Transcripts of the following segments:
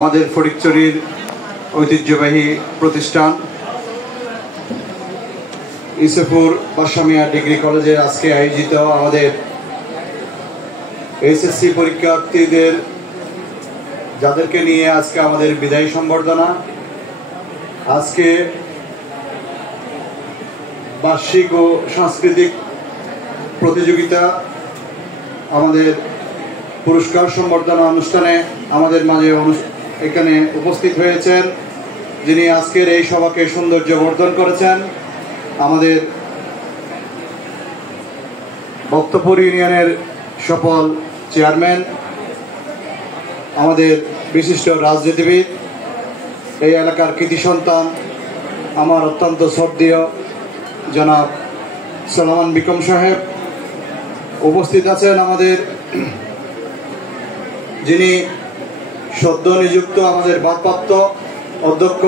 আমাদের ফটিকছড়ির ঐতিহ্যবাহী প্রতিষ্ঠান ইসেপুর বাসামিয়া ডিগ্রি কলেজে আজকে আয়োজিত আমাদের এসএসসি পরীক্ষার্থীদের যাদেরকে নিয়ে আজকে আমাদের বিদায়ী সম্বর্ধনা। আজকে বার্ষিক ও সাংস্কৃতিক প্রতিযোগিতা আমাদের পুরস্কার সম্বর্ধনা অনুষ্ঠানে আমাদের মাঝে এখানে উপস্থিত হয়েছেন, যিনি আজকের এই সভাকে সৌন্দর্য বর্ধন করেছেন। আমাদের ভক্তপুর ইউনিয়নের সফল চেয়ারম্যান, আমাদের বিশিষ্ট রাজনীতিবিদ, এই এলাকার কৃতি সন্তান, আমার অত্যন্ত শ্রদ্ধেয় জনাব সালামান বিকম সাহেব উপস্থিত আছেন। আমাদের যিনি সদ্য নিযুক্ত আমাদের ভারপ্রাপ্ত অধ্যক্ষ,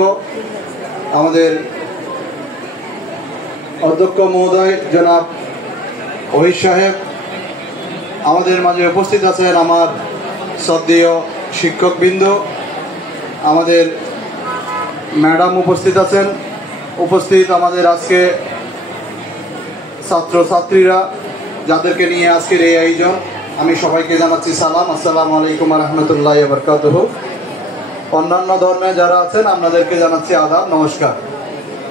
আমাদের অধ্যক্ষ মহোদয় জনাব ওহিদ সাহেব, আমাদের মাঝে উপস্থিত আছেন আমার শ্রদ্ধেয় শিক্ষকবৃন্দ, আমাদের ম্যাডাম উপস্থিত আছেন, উপস্থিত আমাদের আজকে ছাত্রছাত্রীরা, যাদেরকে নিয়ে আজকের এই আয়োজন। আমি সবাইকে জানাচ্ছি সালাম, আসসালামু আলাইকুম রহমতুল্লাহ বরকাতুহু। অন্যান্য ধর্মে যারা আছেন আপনাদেরকে জানাচ্ছি আদাব, নমস্কার।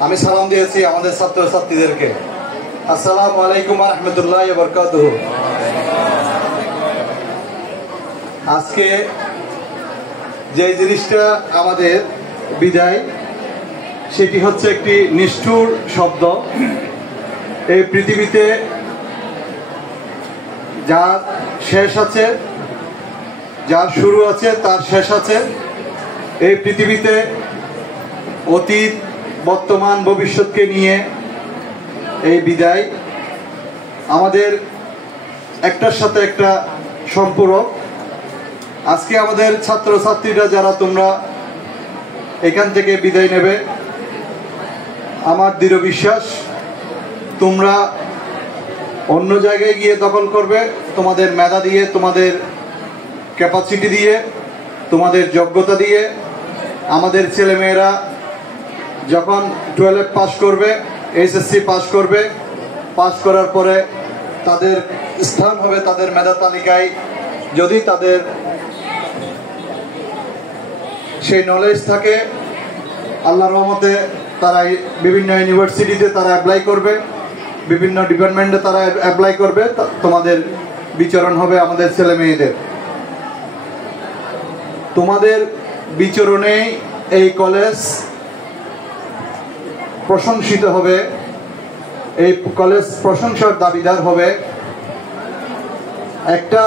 আমি সালাম দিয়েছি আমাদের ছাত্রছাত্রীদেরকে, আসসালামু আলাইকুম রহমতুল্লাহ বরকাতুহু। আজকে যে জিনিসটা আমাদের বিদায়, সেটি হচ্ছে একটি নিষ্ঠুর শব্দ। এই পৃথিবীতে যার শেষ আছে, যার শুরু আছে, তার শেষ আছে। এই পৃথিবীতে অতীত, বর্তমান, ভবিষ্যৎকে নিয়ে এই বিদায় আমাদের একটার সাথে একটা সম্পূরক। আজকে আমাদের ছাত্রছাত্রীরা যারা তোমরা এখান থেকে বিদায় নেবে, আমার দৃঢ় বিশ্বাস তোমরা অন্য জায়গায় গিয়ে দখল করবে, তোমাদের মেধা দিয়ে, তোমাদের ক্যাপাসিটি দিয়ে, তোমাদের যোগ্যতা দিয়ে। আমাদের ছেলেমেয়েরা যখন 12 পাস করবে, এসএসসি পাস করবে, পাস করার পরে তাদের স্থান হবে তাদের মেধা তালিকায়। যদি তাদের সেই নলেজ থাকে, আল্লাহর রহমতে তারা বিভিন্ন ইউনিভার্সিটিতে তারা অ্যাপ্লাই করবে, বিভিন্ন ডিপার্টমেন্টে তারা অ্যাপ্লাই করবে। তোমাদের বিচরণ হবে আমাদের ছেলে মেয়েদের। তোমাদের বিচরণেই এই কলেজ প্রশংসিত হবে, এই কলেজ প্রশংসার দাবিদার হবে। একটা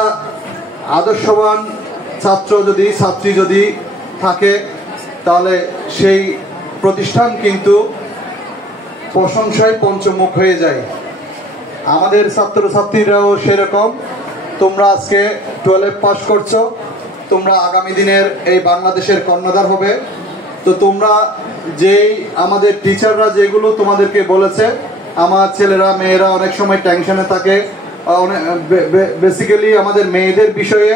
আদর্শবান ছাত্রী যদি থাকে, তাহলে সেই প্রতিষ্ঠান কিন্তু প্রশংসায় পঞ্চমুখ হয়ে যায়। আমাদের ছাত্রছাত্রীরাও সেরকম। তোমরা আজকে 12 পাস করছো, তোমরা আগামী দিনের এই বাংলাদেশের কর্ণধার হবে। তো তোমরা যেই আমাদের টিচাররা যেগুলো তোমাদেরকে বলেছে, আমার ছেলেরা মেয়েরা অনেক সময় টেনশনে থাকে। বেসিক্যালি আমাদের মেয়েদের বিষয়ে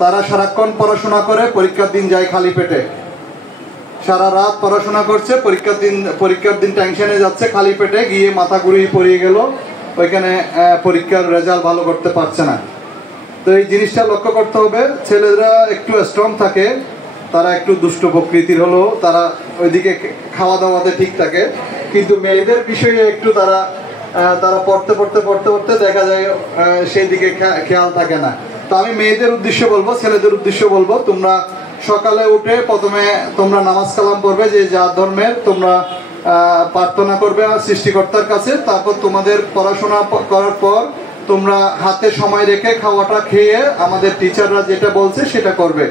তারা সারাক্ষণ পড়াশোনা করে, পরীক্ষার দিন যায় খালি পেটে, সারা রাত পড়াশোনা করছে, পরীক্ষার দিন টেনশনে যাচ্ছে, খালি পেটে গিয়ে মাথা ঘুরিয়ে পড়িয়ে গেল, ওইখানে পরীক্ষার রেজাল্ট ভালো করতে পারছে না। তো এই জিনিসটা লক্ষ্য করতে হবে। ছেলেরা একটু স্ট্রং থাকে, তারা একটু দুষ্ট প্রকৃতির হলেও তারা ওইদিকে খাওয়া দাওয়াতে ঠিক থাকে, কিন্তু মেয়েদের বিষয়ে একটু তারা পড়তে দেখা যায় সেই দিকে খেয়াল থাকে না। তো আমি মেয়েদের উদ্দেশ্যে বলবো, ছেলেদের উদ্দেশ্যে বলবো, তোমরা সকালে উঠে প্রথমে তোমরা নামাজ কালাম পড়বে, যে যার ধর্মের তোমরা প্রার্থনা করবে সৃষ্টিকর্তার কাছে। তারপর তোমাদের পড়াশোনা করার পর তোমরা হাতে সময় রেখে খাওয়াটা খেয়ে আমাদের টিচাররা যেটা বলছে সেটা করবে।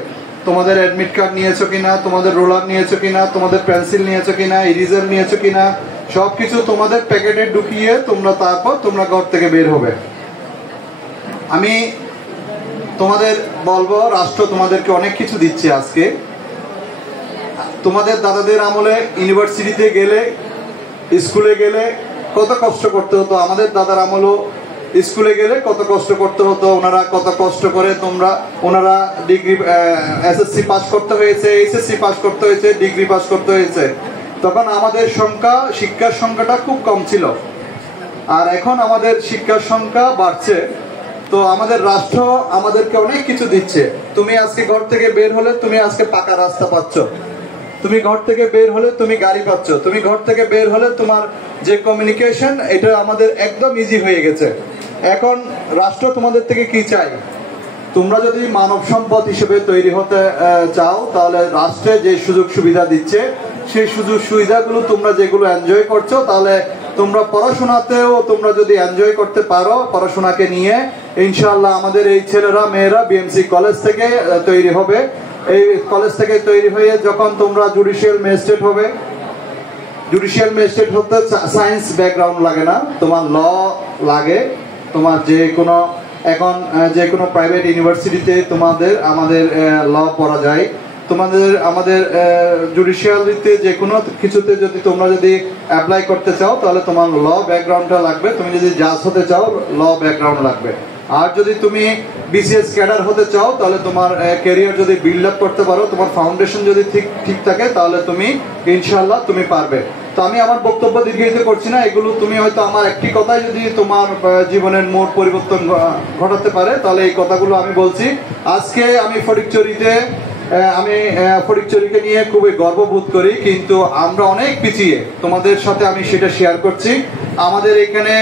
তোমাদের অ্যাডমিট কার্ড নিয়েছো কিনা, তোমাদের রোলার নিয়েছো কিনা, তোমাদের পেন্সিল নিয়েছো কিনা, ইরেজার নিয়েছো কিনা, সবকিছু তোমাদের প্যাকেটে ঢুকিয়ে তারপর তোমরা ঘর থেকে বের হবে। আমি তোমাদের বলবো, রাষ্ট্র তোমাদেরকে অনেক কিছু দিচ্ছে। আজকে তোমাদের দাদাদের আমলে ইউনিভার্সিটিতে গেলে, স্কুলে গেলে কত কষ্ট করতে হতো। আমাদের দাদার আমলও স্কুলে গেলে কত কষ্ট করতে হতো, ওনারা কত কষ্ট করে ওনারা ডিগ্রি এসএসসি পাস করতে হয়েছে, এইচএসসি পাস করতে হয়েছে, ডিগ্রি পাস করতে হয়েছে। তখন আমাদের শিক্ষার সংখ্যাটা খুব কম ছিল, আর এখন আমাদের শিক্ষার সংখ্যা বাড়ছে। তো আমাদের রাষ্ট্র আমাদেরকে অনেক কিছু দিচ্ছে। তুমি আজকে ঘর থেকে বের হলে তুমি আজকে পাকা রাস্তা পাচ্ছ, তুমি ঘর থেকে বের হলে তুমি গাড়ি পাচ্ছ, তুমি ঘর থেকে বের হলে তোমার যে কমিউনিকেশন, এটা আমাদের একদম ইজি হয়ে গেছে। এখন রাষ্ট্র তোমাদের থেকে কি চাই? তোমরা যদি মানব সম্পদ হিসেবে তৈরি হতে চাও, তাহলে রাষ্ট্রে যে সুযোগ সুবিধা দিচ্ছে সেই সুযোগ সুবিধাগুলো তোমরা যেগুলো এনজয় করছো, তাহলে তোমরা পড়াশোনাতেও তোমরা যদি এনজয় করতে পারো, পড়াশোনাকে নিয়ে ইনশাআল্লাহ আমাদের এই ছেলেরা মেয়েরা বিএমসি কলেজ থেকে তৈরি হবে। এই কলেজ থেকে তৈরি হয়ে যখন তোমরা জুডিশিয়াল ম্যাজিস্ট্রেট হবে, জুডিশিয়াল ম্যাজিস্ট্রেট হতে সায়েন্স ব্যাকগ্রাউন্ড লাগে না, তোমার ল লাগে। তোমার এখন যে কোনো প্রাইভেট ইউনিভার্সিটিতে আমাদের ল পড়া যায়। আমাদের জুডিশিয়ালিতে যে কোনো কিছুতে যদি তোমরা অ্যাপ্লাই করতে চাও, তাহলে তোমার ল ব্যাকগ্রাউন্ডটা লাগবে। তুমি যদি জাজ হতে চাও, ল ব্যাকগ্রাউন্ড লাগবে। আর যদি তুমি বিসিএস ক্যাডার হতে চাও, তাহলে তোমার ক্যারিয়ার যদি বিল্ড আপ করতে পারো, তোমার ফাউন্ডেশন যদি ঠিক থাকে, তাহলে তুমি ইনশাআল্লাহ তুমি পারবে। তো আমি আমার বক্তব্য দীর্ঘায়িত করছি না। এগুলো তুমি হয়তো আমার একটি কথাই যদি তোমার জীবনের মোড় পরিবর্তন ঘটাতে পারে, তাহলে এই কথাগুলো আমি বলছি। আজকে আমি ফটিকছড়িকে নিয়ে খুবই গর্ববোধ করি, কিন্তু আমরা অনেক পিছিয়ে। তোমাদের সাথে আমি সেটা শেয়ার করছি। আমাদের এখানে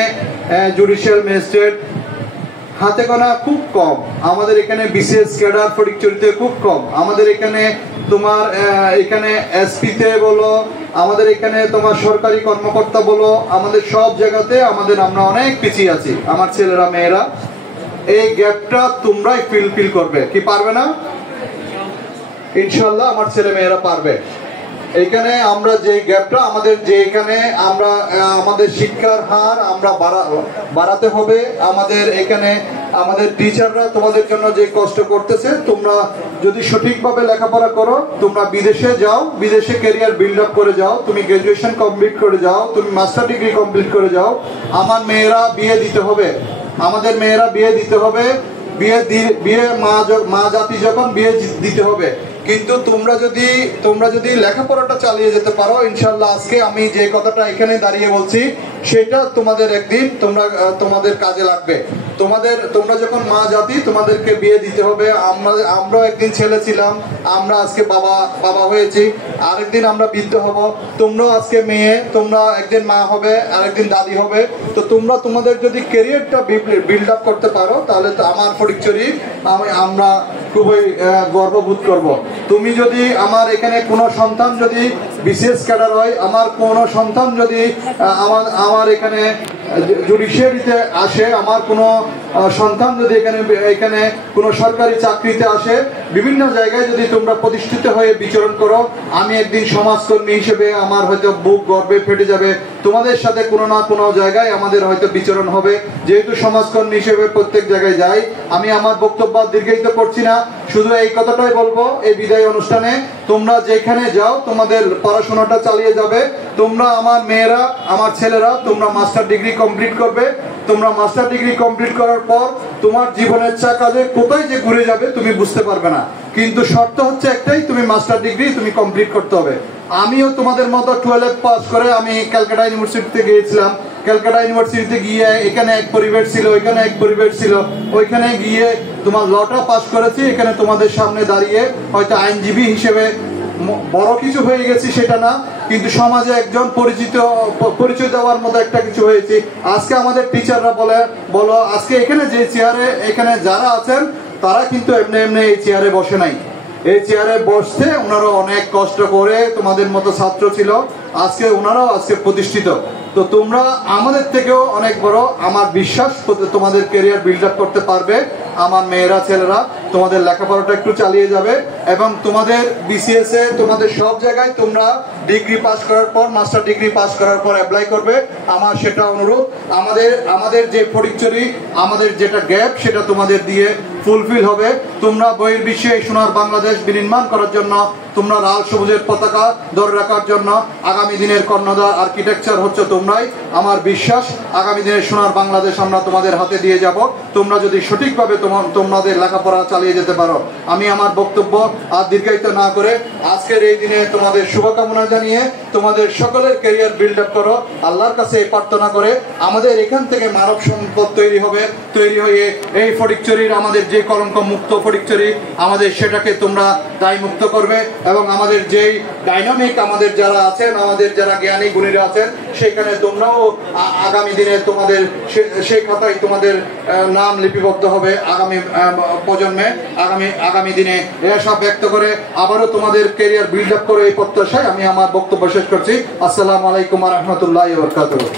জুডিশিয়াল ম্যাজিস্ট্রেট হাতে গোনা খুব কম, আমাদের এখানে বিসিএস ক্যাডার ফটিকছড়িতে খুব কম, আমাদের এখানে তোমার এখানে এসপিতে বলো, আমাদের এখানে তোমার সরকারি কর্মকর্তা বলো, আমাদের সব জায়গাতে আমরা অনেক পিছিয়ে আছি। আমার ছেলেরা মেয়েরা এই গ্যাপটা তোমরাই ফিল করবে। কি পারবে না? ইনশাআল্লাহ আমার ছেলে মেয়েরা পারবে। এইখানে আমরা যে গ্যাপটা আমাদের শিক্ষার হার আমরা বাড়াতে হবে। আমাদের টিচাররা তোমাদের জন্য যে কষ্ট করতেছে, তোমরা যদি সঠিকভাবে লেখাপড়া করো, তোমরা বিদেশে যাও, বিদেশে ক্যারিয়ার বিল্ড আপ করে যাও, তুমি গ্রাজুয়েশন কমপ্লিট করে যাও, তুমি মাস্টার ডিগ্রি কমপ্লিট করে যাও। আমার মেয়েরা বিয়ে দিতে হবে, আমাদের মেয়েরা বিয়ে দিতে হবে। বিয়ে মা জাতি যখন বিয়ে দিতে হবে। কিন্তু তোমরা যদি লেখাপড়াটা চালিয়ে যেতে পারো, ইনশাআল্লাহ আজকে আমি যে কথাটা এখানে দাঁড়িয়ে বলছি, সেটা তোমাদের একদিন তোমাদের কাজে লাগবে। তোমরা যখন মা জাতি, তোমাদেরকে বিয়ে দিতে হবে। আমরাও একদিন ছেলে ছিলাম, আমরা আজকে বাবা হয়েছি, আরেকদিন আমরা বৃদ্ধ হব। তোমরাও আজকে মেয়ে, তোমরা একদিন মা হবে, আরেকদিন দাদি হবে। তো তোমরা তোমাদের যদি ক্যারিয়ারটা বিল্ড আপ করতে পারো, তাহলে তো আমার ফটিকছড়ি আমরা খুবই গর্ববোধ করব। তুমি যদি আমার এখানে কোনো সন্তান যদি বিসিএস ক্যাডার হয়, আমার কোনো সন্তান যদি আমার এখানে জুডিশিয়ারিতে আসে, আমার কোনো সন্তান যদি এখানে কোনো সরকারি চাকরিতে আসে, বিভিন্ন জায়গায় যদি তোমরা প্রতিষ্ঠিত হয়ে বিচরণ করো, আমি একদিন সমাজকর্মী হিসেবে আমার হয়তো বুক গর্বে ফেটে যাবে। তোমাদের সাথে কোনো না কোনো জায়গায় আমাদের হয়তো বিচরণ হবে। যেহেতু সমাজকর্মী হিসেবে প্রত্যেক জায়গায় যাই, আমি আমার বক্তব্য দীর্ঘায়িত করছি না, শুধু এই কথাটাই বলবো এই বিদায় অনুষ্ঠানে, তোমরা যেখানে যাও তোমাদের পড়াশোনাটা চালিয়ে যাবে। তোমরা আমার মেয়েরা, আমার ছেলেরা, তোমরা মাস্টার ডিগ্রি কমপ্লিট করবে। তোমরা মাস্টার ডিগ্রি কমপ্লিট করার পর তোমার জীবনের কাজে কোথায় যে ঘুরে যাবে তুমি বুঝতে পারবে না। কিন্তু শর্ত হচ্ছে একটাই, তুমি মাস্টার ডিগ্রি তুমি কমপ্লিট করতে হবে। আমিও তোমাদের মতো 12 পাস করে আমি ক্যালকাটা ইউনিভার্সিটিতে গিয়েছিলাম। ক্যালকাটা ইউনিভার্সিটিতে গিয়ে এখানে এক পরিবেশ ছিল, ওইখানে এক পরিবেশ ছিল। ওইখানে গিয়ে তোমার লটা পাস করেছি, এখানে তোমাদের সামনে দাঁড়িয়ে হয়তো আইনজীবী হিসেবে বড় কিছু হয়ে গেছি সেটা না, কিন্তু সমাজে একজন পরিচয় দেওয়ার মতো একটা কিছু হয়েছি। আজকে আমাদের টিচাররা বলো আজকে এখানে যে চেয়ারে এখানে যারা আছেন, তারা কিন্তু এমনি এই চেয়ারে বসে নাই। এই চেয়ারে বসতে ওনারা অনেক কষ্ট করে, তোমাদের মতো ছাত্র ছিল, আজকে ওনারাও প্রতিষ্ঠিত। তো তোমরা আমাদের থেকেও অনেক বড়, আমার বিশ্বাস তোমাদের ক্যারিয়ার বিল্ড আপ করতে পারবে। আমার মেয়েরা ছেলেরা তোমাদের লেখাপড়াটা একটু চালিয়ে যাবে, এবং তোমাদের বিসিএস এ তোমাদের সব জায়গায় তোমরা ডিগ্রি পাস করার পর, মাস্টার ডিগ্রি পাস করার পর অ্যাপ্লাই করবে। আমার সেটা অনুরোধ, আমাদের যে ফটিকছড়ি, আমাদের যেটা গ্যাপ, সেটা তোমাদের দিয়ে ফুলফিল হবে। তোমরা বহির্বিশ্বে এই সোনার বাংলাদেশ বিনির্মাণ করার জন্য, তোমরা লাল সবুজের পতাকা ধরে রাখার জন্য আগামী দিনের কর্ণধার আর্কিটেকচার হচ্ছে তোমরাই। আমার বিশ্বাস আগামী দিনের সোনার বাংলাদেশ আমরা তোমাদের হাতে দিয়ে যাব, তোমরা যদি সঠিকভাবে তোমাদের লেখাপড়া চালিয়ে যেতে পারো। আমি আমার বক্তব্য আর দীর্ঘায়িত না করে আজকের এই দিনে তোমাদের শুভকামনা জানিয়ে তোমাদের সকলের ক্যারিয়ার বিল্ড আপ করো, আল্লাহর কাছে প্রার্থনা করে আমাদের এখান থেকে মানব সম্পদ তৈরি হয়ে এই ফটিকছড়ির, আমাদের যে কলঙ্ক মুক্ত ফটিকছড়ি, আমাদের সেটাকে তোমরা দায় মুক্ত করবে। এবং আমাদের যেই ডাইনামিক, আমাদের যারা আছেন, আমাদের যারা জ্ঞানী গুণীরা আছেন, সেখানে তোমরাও আগামী দিনে তোমাদের সেই খাতায় তোমাদের নাম লিপিবদ্ধ হবে আগামী প্রজন্মে, আগামী দিনে। এসব ব্যক্ত করে আবারও তোমাদের ক্যারিয়ার বিল্ড আপ করে এই প্রত্যাশায় আমি আমার বক্তব্য শেষ করছি। আসসালামু আলাইকুম ওয়া রাহমাতুল্লাহি ওয়া বারাকাতুহু।